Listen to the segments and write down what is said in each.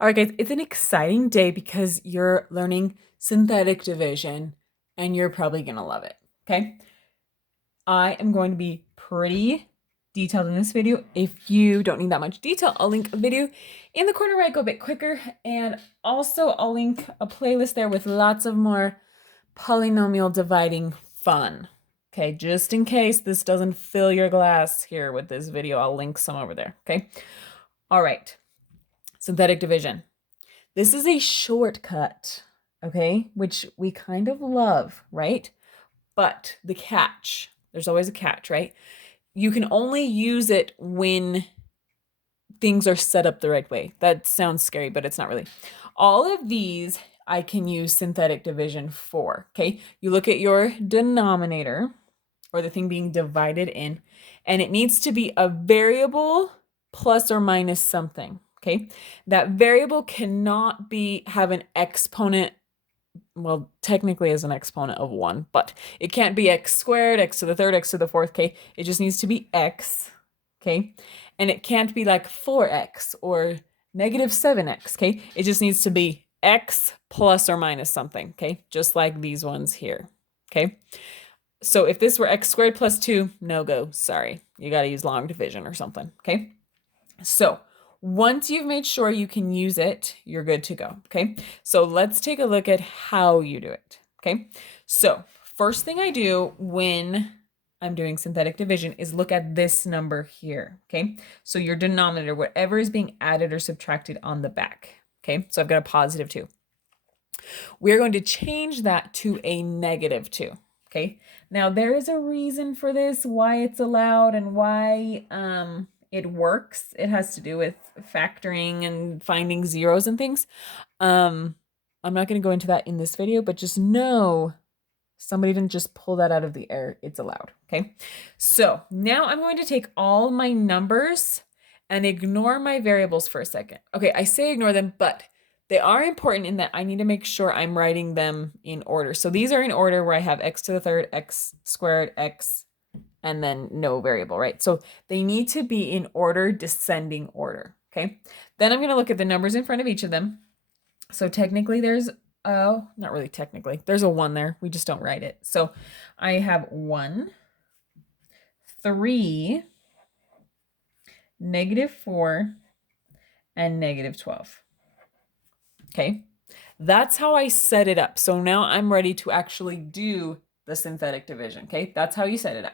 All right, guys, it's an exciting day because you're learning synthetic division and you're probably going to love it. Okay. I am going to be pretty detailed in this video. If you don't need that much detail, I'll link a video in the corner where I go a bit quicker. And also I'll link a playlist there with lots of more polynomial dividing fun. Okay, just in case this doesn't fill your glass here with this video, I'll link some over there. Okay. All right. Synthetic division. This is a shortcut, okay, which we kind of love, right? But the catch, there's always a catch, right? You can only use it when things are set up the right way. That sounds scary, but it's not really. All of these I can use synthetic division for, okay? You look at your denominator or the thing being divided in, and it needs to be a variable plus or minus something. Okay, that variable cannot have an exponent, well, technically as an exponent of 1, but it can't be x squared, x to the third, x to the fourth, okay? It just needs to be x, okay? And it can't be like 4x or negative 7x, okay? It just needs to be x plus or minus something, okay? Just like these ones here, okay? So if this were x squared plus 2, no go, sorry. You got to use long division or something, okay? So once you've made sure you can use it, you're good to go, okay? So let's take a look at how you do it, okay? So first thing I do when I'm doing synthetic division is look at this number here, okay? So your denominator, whatever is being added or subtracted on the back, okay? So I've got a positive 2. We're going to change that to a negative 2, okay? Now there is a reason for this, why it's allowed and why it works. It has to do with factoring and finding zeros and things. I'm not going to go into that in this video, but just know somebody didn't just pull that out of the air. It's allowed, okay? So now I'm going to take all my numbers and ignore my variables for a second. Okay, I say ignore them, but they are important in that I need to make sure I'm writing them in order. So these are in order where I have x to the third, x squared, x, and then no variable, right? So they need to be in order, descending order, okay? Then I'm going to look at the numbers in front of each of them. So technically there's, oh, not really technically, there's a 1 there. We just don't write it. So I have 1, 3, negative 4, and negative 12. Okay, that's how I set it up. So now I'm ready to actually do the synthetic division, okay? That's how you set it up.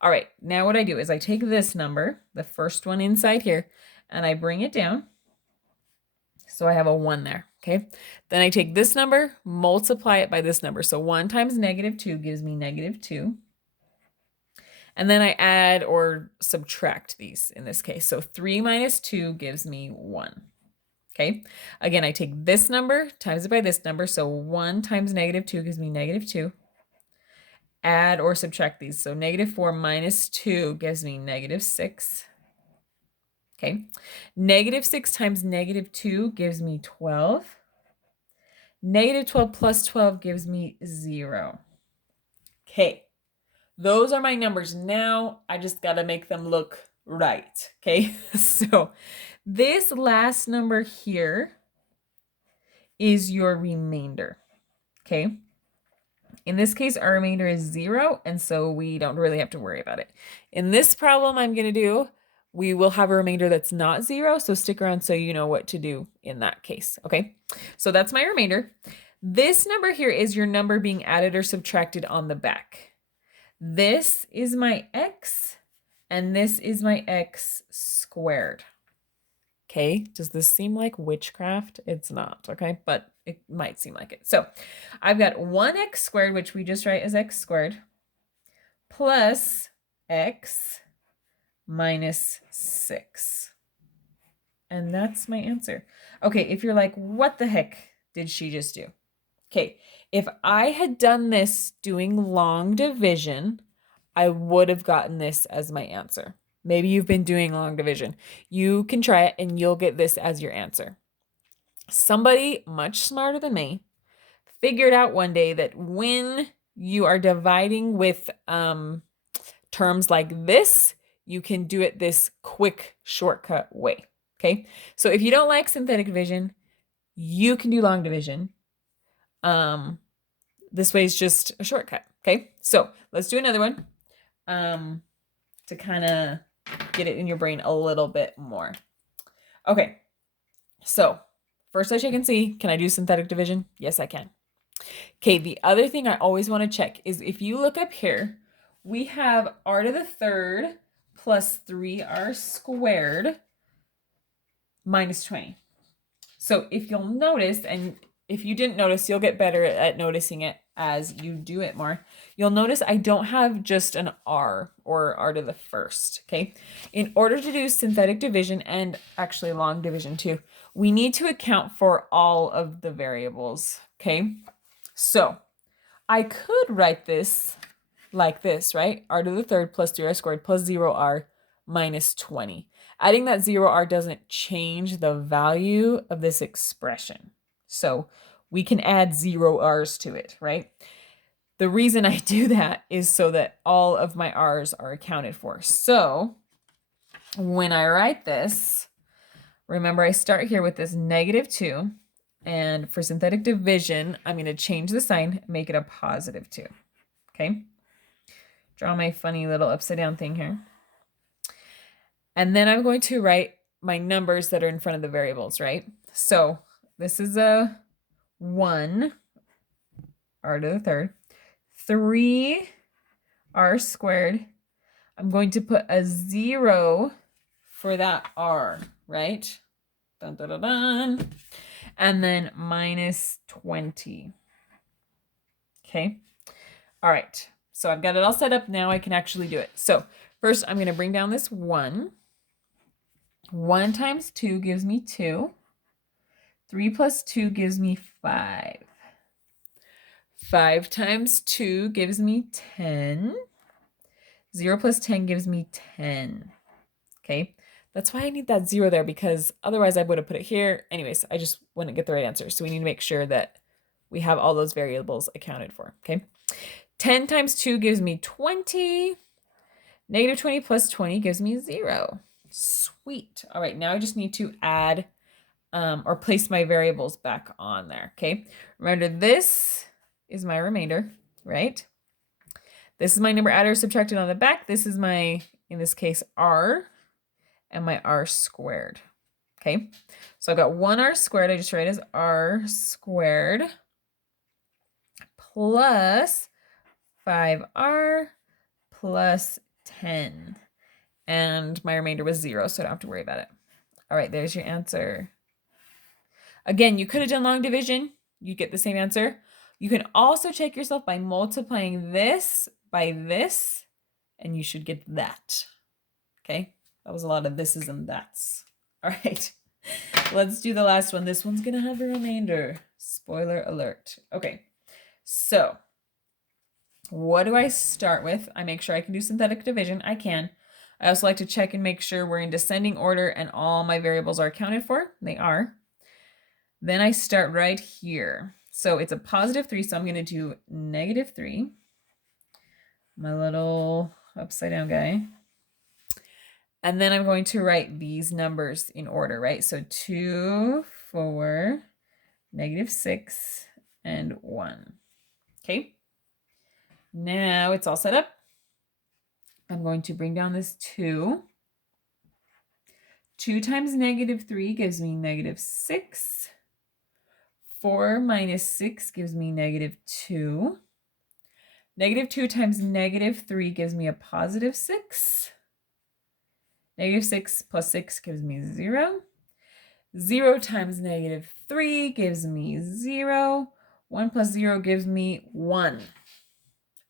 All right, now what I do is I take this number, the first one inside here, and I bring it down. So I have a 1 there, okay? Then I take this number, multiply it by this number. So 1 times negative 2 gives me negative 2. And then I add or subtract these in this case. So 3 minus 2 gives me 1. Okay, again, I take this number, times it by this number. So 1 times negative 2 gives me negative 2. Add or subtract these. So negative 4 minus 2 gives me negative 6. Okay, negative 6 times negative 2 gives me 12. Negative 12 plus 12 gives me 0. Okay, those are my numbers. Now I just got to make them look right. Okay, so this last number here is your remainder. Okay, in this case, our remainder is 0, and so we don't really have to worry about it. In this problem I'm going to do, we will have a remainder that's not 0, so stick around so you know what to do in that case, okay? So that's my remainder. This number here is your number being added or subtracted on the back. This is my x, and this is my x squared. Okay, does this seem like witchcraft? It's not, okay, but it might seem like it. So I've got 1x squared, which we just write as x squared, plus x minus 6. And that's my answer. Okay, if you're like, what the heck did she just do? Okay, if I had done this doing long division, I would have gotten this as my answer. Maybe you've been doing long division. You can try it and you'll get this as your answer. Somebody much smarter than me figured out one day that when you are dividing with terms like this, you can do it this quick shortcut way. Okay, so if you don't like synthetic division, you can do long division. This way is just a shortcut. Okay, so let's do another one to kind of get it in your brain a little bit more. Okay, so first I check and see, can I do synthetic division? Yes, I can. Okay, the other thing I always want to check is if you look up here, we have r to the third plus 3r squared minus 20. So if you'll notice, and if you didn't notice, you'll get better at noticing it as you do it more. You'll notice I don't have just an r or r to the first, okay? In order to do synthetic division and actually long division too, we need to account for all of the variables, okay? So I could write this like this, right? R to the third plus 3r squared plus 0r minus 20. Adding that 0r doesn't change the value of this expression. So we can add 0r's to it, right? The reason I do that is so that all of my r's are accounted for. So when I write this, remember I start here with this -2. And for synthetic division, I'm going to change the sign, make it a +2. Okay? Draw my funny little upside down thing here. And then I'm going to write my numbers that are in front of the variables, right? So this is a 1, r to the third, 3r squared. I'm going to put a 0 for that r, right? Dun, dun, dun, dun. And then minus 20. Okay. All right. So I've got it all set up. Now I can actually do it. So first I'm going to bring down this 1. 1 times 2 gives me 2. 3 plus 2 gives me 5. 5 times 2 gives me 10. 0 plus 10 gives me 10. Okay. That's why I need that 0 there, because otherwise I would have put it here. Anyways, I just wouldn't get the right answer. So we need to make sure that we have all those variables accounted for. Okay. 10 times 2 gives me 20. Negative 20 plus 20 gives me 0. Sweet. All right, now I just need to add or place my variables back on there, okay? Remember, this is my remainder, right? This is my number added or subtracted on the back. This is my, in this case, r, and my r squared, okay? So I've got 1r squared. I just write as r squared plus 5r plus 10. And my remainder was 0, so I don't have to worry about it. All right, there's your answer. Again, you could have done long division. You get the same answer. You can also check yourself by multiplying this by this, and you should get that. Okay, that was a lot of thises and that's. All right, let's do the last one. This one's going to have a remainder. Spoiler alert. Okay, so what do I start with? I make sure I can do synthetic division. I can. I also like to check and make sure we're in descending order and all my variables are accounted for. They are. Then I start right here. So it's a +3, so I'm going to do -3. My little upside down guy. And then I'm going to write these numbers in order, right? So 2, 4, -6, and 1. Okay. Now it's all set up. I'm going to bring down this 2. 2 times -3 gives me -6. 4 minus 6 gives me -2. -2 times -3 gives me a +6. -6 plus 6 gives me 0. 0 times -3 gives me 0. 1 plus 0 gives me 1.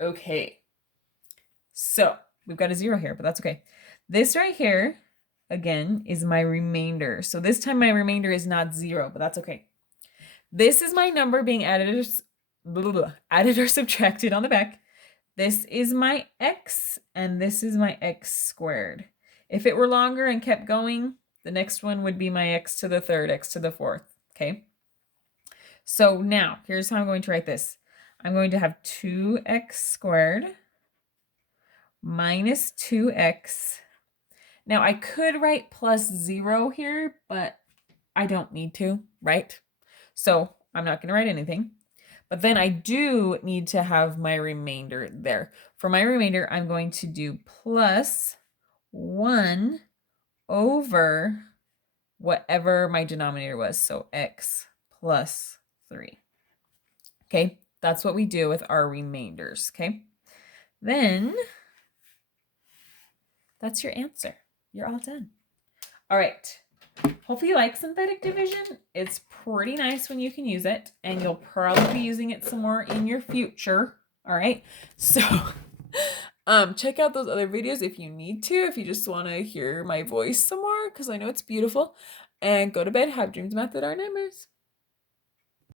Okay. So we've got a 0 here, but that's okay. This right here, again, is my remainder. So this time my remainder is not 0, but that's okay. This is my number being added or subtracted on the back. This is my x, and this is my x squared. If it were longer and kept going, the next one would be my x to the third, x to the fourth, okay? So now, here's how I'm going to write this. I'm going to have 2x squared minus 2x. Now I could write plus 0 here, but I don't need to, right? So I'm not going to write anything. But then I do need to have my remainder there. For my remainder, I'm going to do plus 1 over whatever my denominator was. So x plus 3. Okay, that's what we do with our remainders. Okay, then that's your answer. You're all done. All right. Hopefully you like synthetic division. It's pretty nice when you can use it, and you'll probably be using it some more in your future. All right. So check out those other videos if you need to, if you just want to hear my voice some more, because I know it's beautiful. And go to bed. Have dreams, math, that are nightmares.